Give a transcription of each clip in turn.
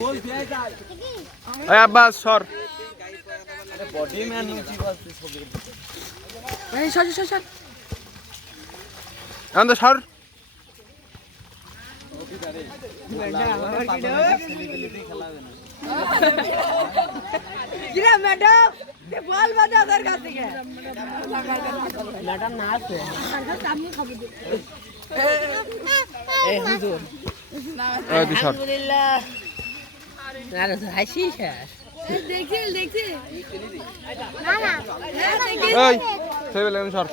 এই আব্বাস সর body man নুচি বলতে ছবি এই সর সর সর এখন তো সর কিরে ম্যাডাম বল বাজা ওদের কাছ থেকে ম্যাডাম না আছে আমি খাবো এই হুজুর আলহামদুলিল্লাহ আরে হাসি শেষ দেখি দেখি না না এই সেলিব্রেশন সর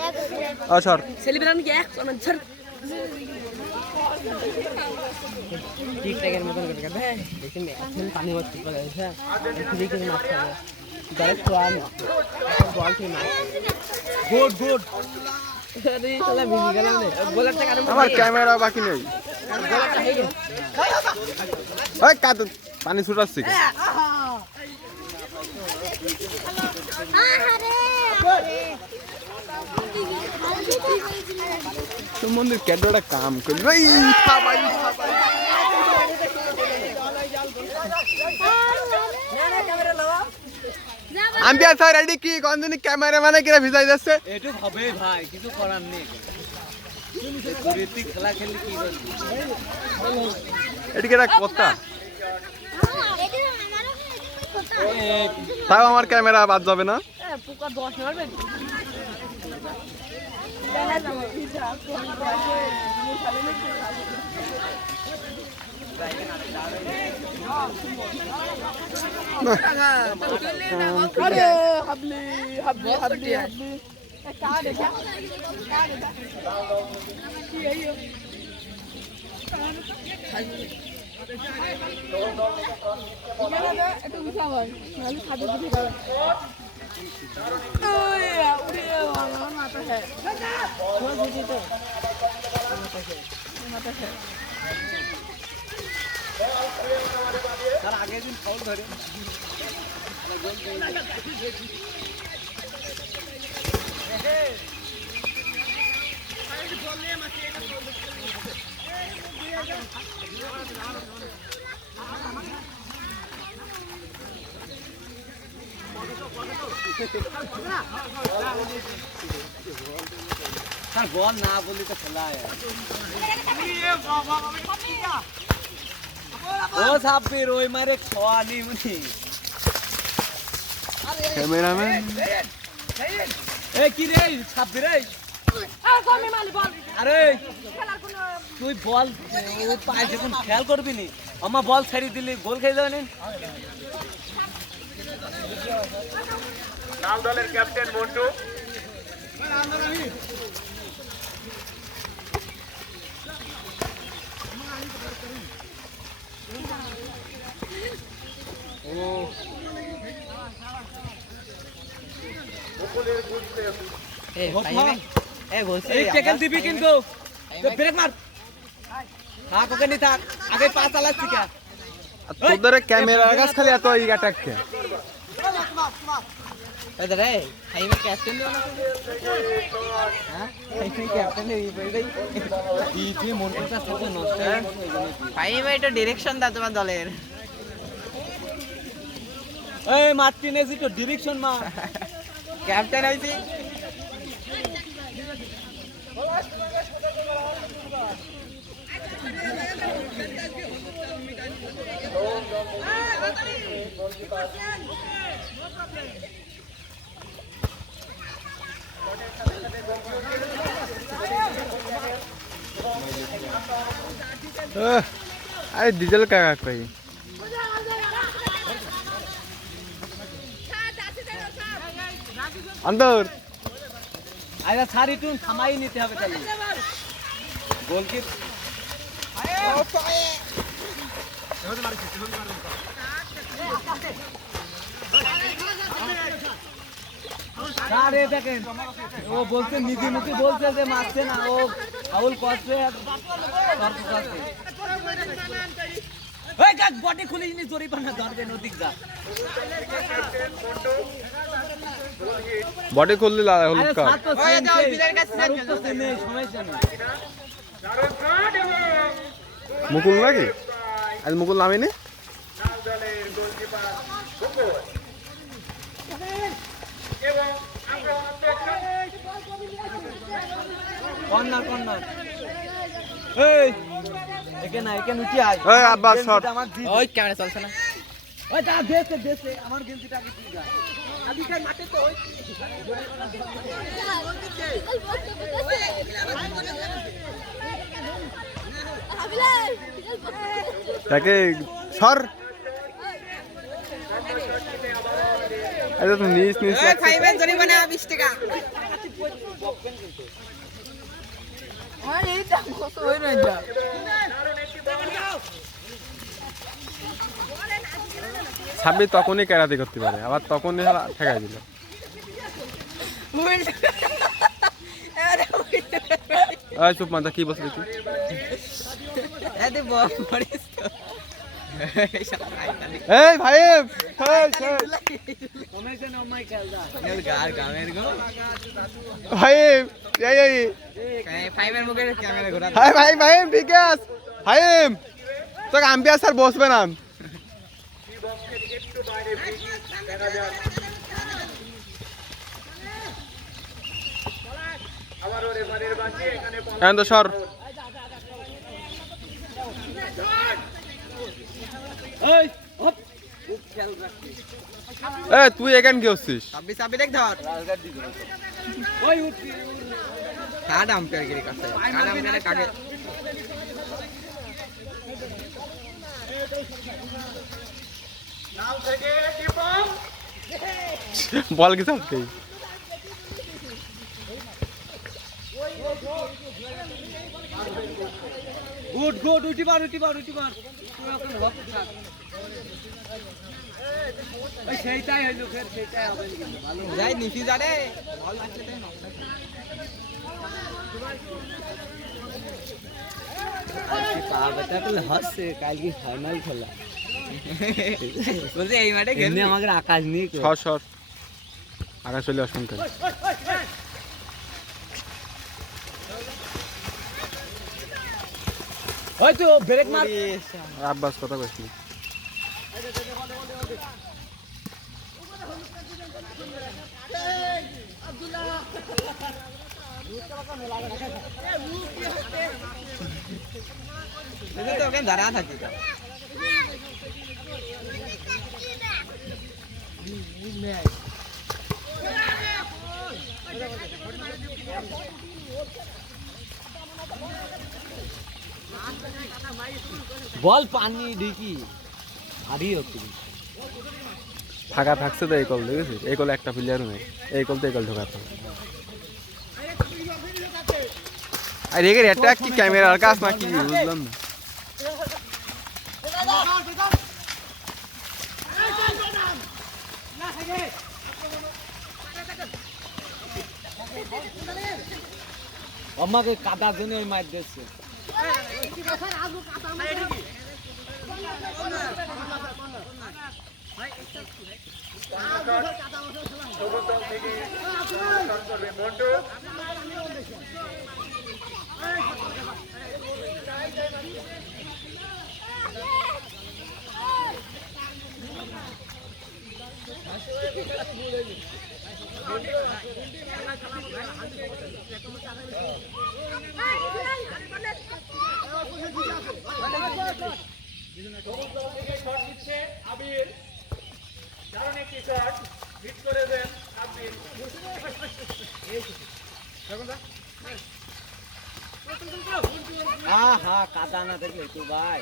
সর সেলিব্রেশন কি এক সর টিকটকের মতন করে কাটে দেখি এখন পানি ভর্তি করে আছে খুবই কিছু মাছ খাবে ডাইরেক্ট তোয়াল বল থেকে মাছ গুড গুড আরে শালা ভিজি গেলাম রে বলারটা কারণ আমার ক্যামেরা বাকি নেই বলারটা হয়ে গেছে ওই কাদ পানি ছুটাচ্ছি মন্দির ক্যাডোটা কাম করি ভাই আমি আর রেডি কি কোনদিন ক্যামেরা মানে কিরা ভিজাই যাচ্ছে এটু হবে ভাই কিছু করার নেই পুরিতি খেলা খেলি কি করবি এটি কেটা কথা তাও আমার ক্যামেরা বাদ যাবে না পোকা 10 মারবে আরে হাবলি হাবলি হাবলি হাবলি কা দেখা কা দেখা কি আইও একটু বিছাবন নালে খাবে দিতে যাবে ওই আপনি আমার মাথা है वो बुझी तो माता है তার আগের দিন ফাউল ধরে তার বল না বলি তো খেলা ও সাব্বির ওই মারে খাওয়ানি মুনি ক্যামেরাম্যান এ কি রে সাব্বির এই কমে মালি বল আরে খেলার কোনো তুই বল ও পায় যখন খেয়াল করবি নি আমার বল ছেড়ে দিলি গোল খেয়ে যাবে লাল দলের ক্যাপ্টেন মন্টু এ ভাই এ বলছি এই টেকেল দিবি কিন্তু ব্রেক মার থাক ওকে নি থাক আগে পা চালাচ্ছি কা তোদের ক্যামেরা গাছ খালি এত এই অ্যাটাক কে इधर है हाई में कैप्टन दो ना हां हाई में कैप्टन है भाई এই যে মনটা সব নষ্ট হয়ে ভাই ভাই তো ডাইরেকশন দাও তোমার দলের এই মার্টিনেজ তো ডাইরেকশন মা ক্যাপ্টেন হইছি अरे डीजल का कोई अंदर আইরা সারি টুন থামাই নিতে হবে তাহলে গোল কি আরে দেখেন ও বলছে নিধি মুখে বলছে যে মারছে না ও ফাউল করছে তর্ক করছে এই গাছ বডি খুলে জিনিস জোরে পানা ধরবে নদীক যা বডি খুললে হলুদ কার্ড ওই যাও বিদার কাছে সমস্যা নেই মুকুল নাকি আজ মুকুল নামেনি কর্নার কর্নার এই একে উঠি আয় এই আব্বাস শট আমার ওই ক্যামেরা চলছে না ওই দা দেশে আমার গেঞ্জিটা আগে ঠিক আছে আদিকার মাঠে তো ওই তাকে সর এটা তো নিস নিস ওই ফাইভের জরিমানা 20 টাকা ছাব্বিশ তখনই কেরাতি করতে পারে আবার তখনই ঠেকাই দিল চুপ মাথা কি বসে দেখি এই ভাই ভাই ফাইভের মুখে ক্যামেরা ঘোরা ভাই ভাই ভাই বিকাশ ভাই তোকে আম্পিয়ার স্যার বসবে না এখন তো সর এই হপ খুব খেয়াল রাখছিস তুই এখান কি হচ্ছিস চাবি দেখ ধর ওই উঠি কাট আম্পায়ার গিরি কাছে কাট আম্পায়ার কাকে নাম থেকে দীপক বল কি চাপকে গুড উঠি বার তুই এখন হপ থাক ওই সেইটাই হইলো ফের সেইটাই হবে কিন্তু ভালো যাই নিচি যা রে বল লাগছে তে পাবেটা তো হচ্ছে কাল কি ফাইনাল খেলা বলছে এই মাঠে এমনি খেলবি আমাদের আকাশ নিয়ে সর আকাশ চলে অসংখ্য হয়তো ব্রেক মার আব্বাস কথা কইছিস তো ওখানে দাঁড়া থাকি বল পানি ঢিকি ভারী হচ্ছে ফাঁকা থাকছে তো এই কল দেখেছিস এই কল একটা প্লেয়ারও নেই এই কল তো এই কল ঢোকাতে আর এগের এটা কি ক্যামেরার কাজ না কি বুঝলাম না আমাকে কাদার জন্য ওই মার দিচ্ছে হ্যাঁ কাদা না দেখলে তো ভাই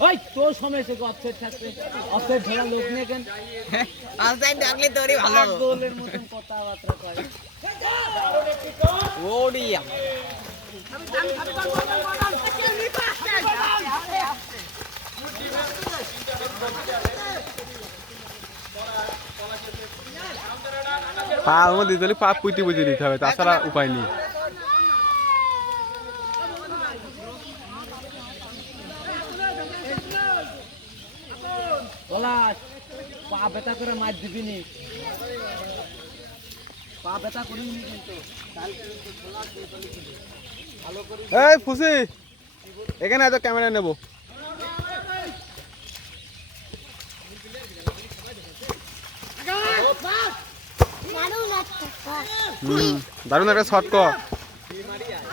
ওই তোর সময় সে অফসাইড থাকতে অফসাইড ধরা লোক নেই কেন আনসাইড ডাকলে তোরই ভালো গোলের মতন কথাবার্তা করে ওডিয়া পার মধ্যে দিতে হলে পা পুঁতি পুঁতি দিতে হবে তাছাড়া উপায় নেই বলা পা ব্যথা করে মার দিবি নি, পা ব্যথা করিনি কিন্তু ভালো করে। এই ফুসি এখানে এত ক্যামেরা নেব। দারুণ একটা শট কর,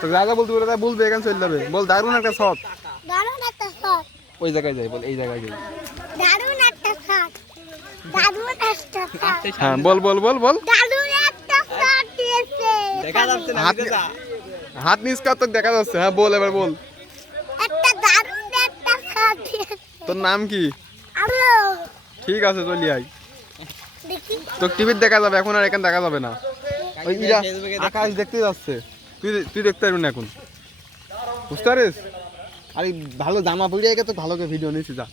তো যা যা বলতে বলে তা বলবে, এখানে চলে যাবে। বল দারুণ একটা শট, দারুণ একটা শট, ওই জায়গায় যাই, বল এই জায়গায় যাই। দারুণ একটা শট, দারুণ একটা শট, হ্যাঁ বল বল বল বল। দারুণ একটা শট দিয়েছে। দেখা যাচ্ছে না, হাত হাত নিচ কর, তোকে দেখা যাচ্ছে। হ্যাঁ বল এবার বল। একটা দারুণ একটা শট দিয়েছে। তোর নাম কি? আলো ঠিক আছে চলি আই, দেখি তোর টিভিতে দেখা যাবে, এখন আর এখানে দেখা যাবে না। ওই ইরা ফেসবুকে আকাশ দেখতে যাচ্ছে, তুই তুই দেখতে পারবি না এখন, বুঝতে পারিস? আরে ভালো জামা পরে গেছে তো, ভালো করে ভিডিও নিয়েছি যা।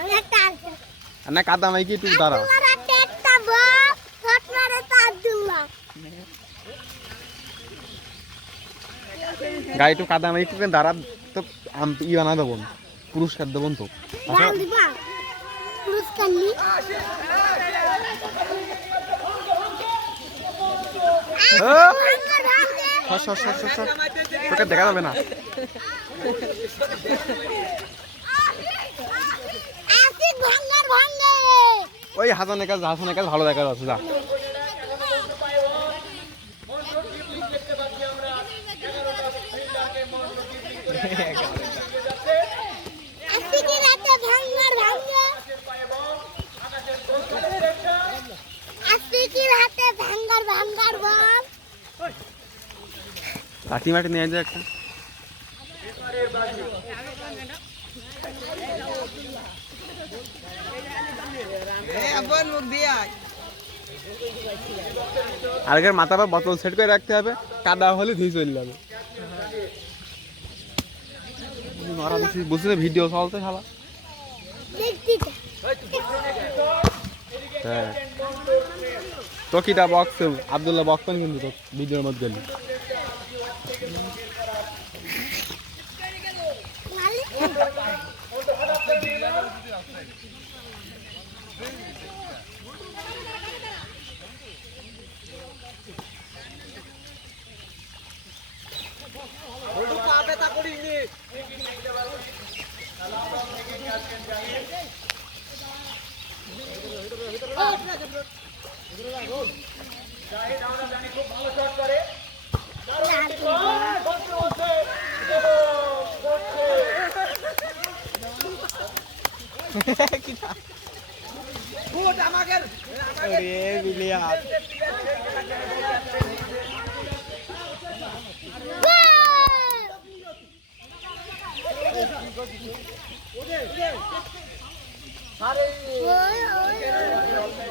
আমি একটা আছে আর না কাদা মাইকি তুই দাঁড়া, তোমার হাতে একটা বল শট মারে তো আব্দুল্লাহ গাড়ি একটু কাদা মাইকি দাঁড়া, তো ই বানা দেবো, পুরস্কার দেবো তো। দাও দিবা পুরস্কার নি তোকে দেখা যাবে না। আসি ভাঙার ভাঙে ওই হাসানের কাজ ভালো দেখা যাচ্ছে যা। আসি কি রাতে ভাঙার ভাঙে আসি কি রাতে ভাঙার ভাঙার বল লাঠি মাটি নিয়ে যায় একটা। মুখ দিয়ে আরেকের মাথা পা বোতল সেট করে রাখতে হবে, কাদা হলে ধুই চলে যাবে। বুঝলি ভিডিও চলতে শালা। দেখতি হ্যাঁ তো কিটা বক্স আব্দুল্লাহ বক্স কিন্তু তো ভিডিওর মধ্যে গেলি। পা ব্যথা করিনি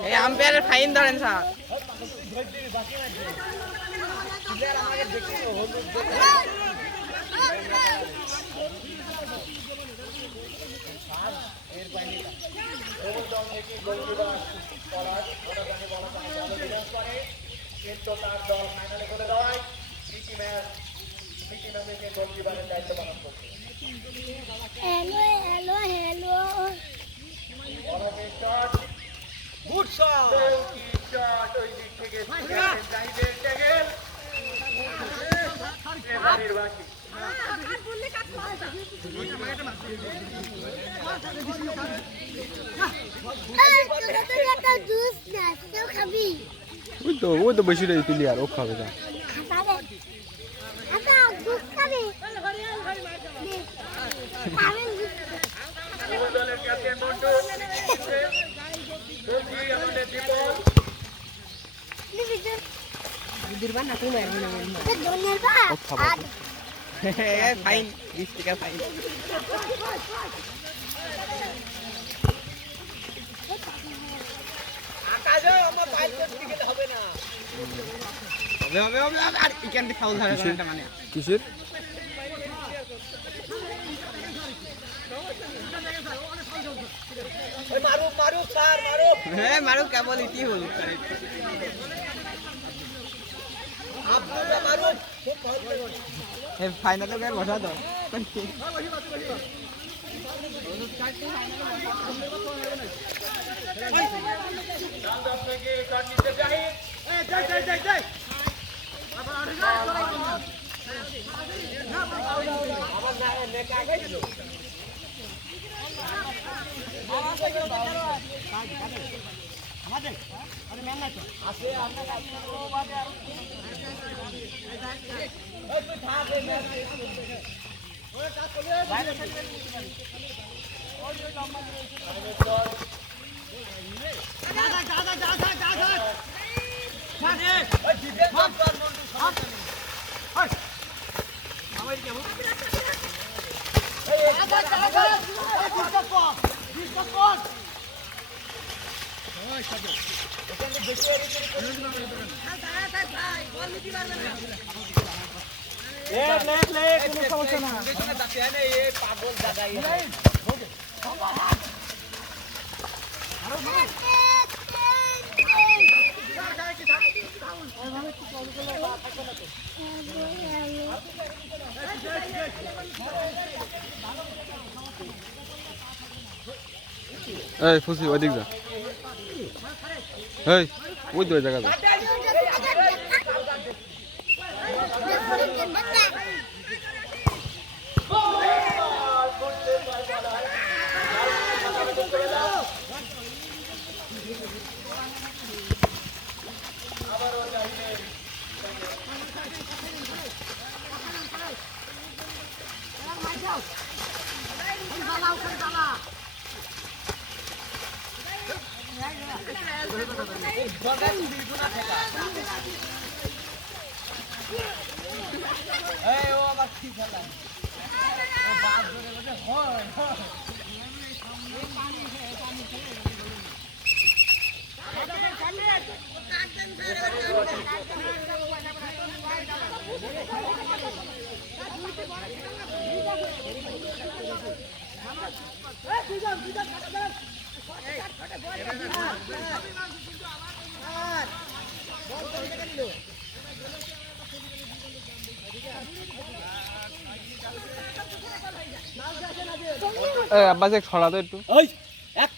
এই আম্পায়ারের ফাইন ধরেন sir. Hello hello hello good shot একটা জুস না কেউ খাবি ওই তো বেশি রে তুলি আর ও খাবে যা। আচ্ছা জুস খাবি দিদিরবার না তুমি মারবি না ও খাবে ফাইন 20 টাকা ফাইন। আকাশে আমার বাইক টিকিট হবে না হবে আর এখান থেকে ফাউল ধরে কোনটা মানে কিসের? মারুক মারুক স্যার মারুক হ্যাঁ মারো কেবল ইতি হল আব্দুল্লাহ মারুক ফাইনালে বসা দাও। এই ফুসি ওদিক যা এই ওই তো ওই জায়গা যা আব্বাস এক ছড়া তো একটু ওই এক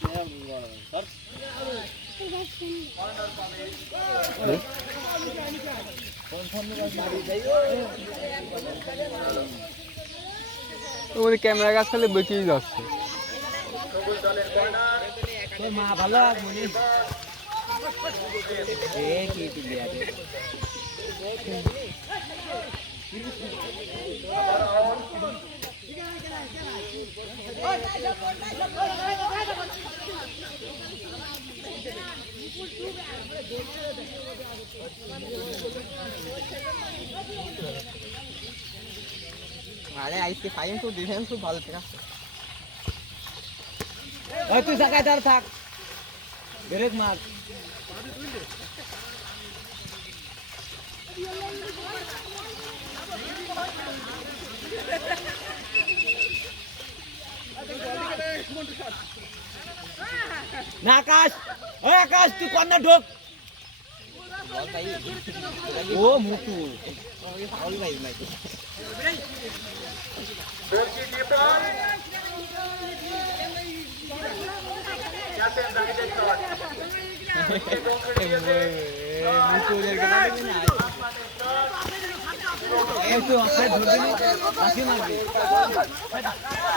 ওই ক্যামেরা গাছ খালি বেঁকেই যাচ্ছে তোর মা ভালো মনি এ কি প্লেয়ার আরে আইসি ফাইন তো ডিফেন্স খুব ভালো ঠিক আছে ওই তুই জায়গায় দাঁড় থাক ব্রেক মার না আকাশ ওই আকাশ তুই কর্নার ঢোক ও মুতু ফাউল ভাই ভাই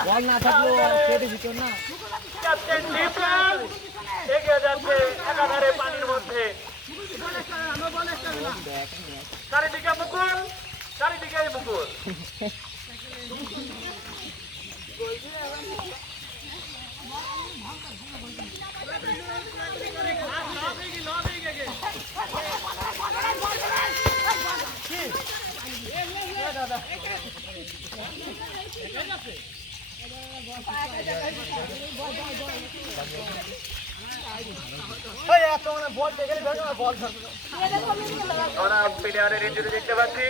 বল না থাকলো পেটে ভিতর না ক্যাপ্টেন ডিপলার এগিয়ে যাচ্ছে একাধারে পানির মধ্যে চারিদিকে মুকুল চারিদিকে মুকুল আমরা প্লেয়ারের ইঞ্জুরি দেখতে পাচ্ছি